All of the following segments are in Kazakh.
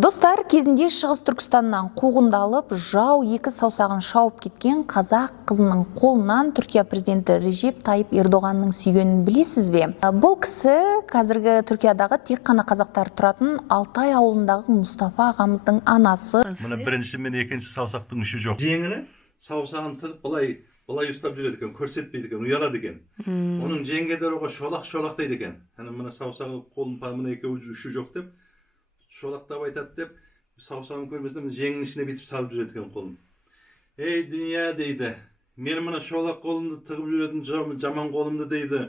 Достар, кезінде Шығыс Түркістаннан қуғындалып, жау екі саусағын шауып кеткен қазақ қызының қолынан Түркия президенті Режеп Тайып Ердоғанның сүйгенін білесіз бе? Бұл кісі қазіргі Түркиядағы тек қана қазақтар тұратын Алтай ауылындағы Мұстафа ағамыздың анасы. Мына бірінші мен екінші саусақтың үші жоқ. Жеңіні саусағын тығып былай ұстап жүреді екен, көрсетпейді екен, ұялады екен. Оның жеңгелері оған шолақ дейді екен. Мына саусағы қолын мына екеуі үші жоқ деп шолақтап айтады деп, саусағын көрмесін жеңнің ішіне бетіп салып жүреді екен қолын. Ей дүния дейді, мен мына шолақ қолымды тығып жүретін жаман қолымды дейді,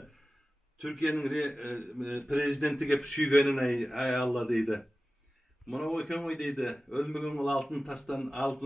Түркияның президенті кеп сүйгенін ай Алла дейді. Мұна екен ғой дейді, өлмеген ол алтын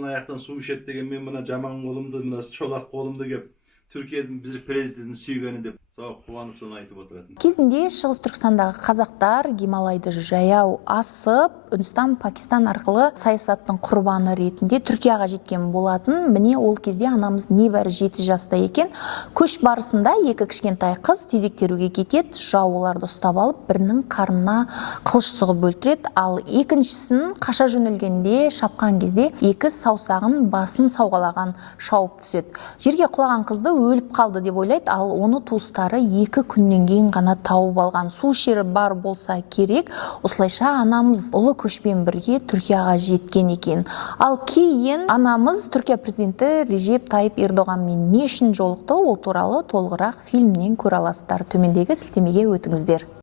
аяқтан су ішеді деген, мен мына жаман қолымды, мына шолақ қолымды кеп Түркияның біз президентін сүйгені деп қуанып соны айтып отыратын. Кезінде Шығыс Түркістандағы қазақтар Гималайды жаяу асып, Үндістан, Пакистан арқылы саясаттың құрбаны ретінде Түркияға жеткен болатын. Міне ол кезде анамыз небәрі 7 жаста екен. Көш барысында екі кішкентай қыз тезек теруге кетеді, жау оларды ұстап алып, бірінің қарнына қылыш сұғып өлтіреді, ал екіншісін қаша жөнелгенде шапқан кезде екі саусағын басын сауғалаған шауып түседі. Жерге құлаған қызды өліп қалды деп ойлайды, ал оны туыстары 2 күннен кейін ғана тауып алған. Су ішері бар болса керек. Осылайша анамыз ұлы көшпен бірге Түркияға жеткен екен. Ал кейін анамыз Түркия президенті Режеп Тайып Ердоғанмен не үшін жолықты, ол туралы толығырақ фильмнен көре аласыздар. Төмендегі сілтемеге өтіңіздер.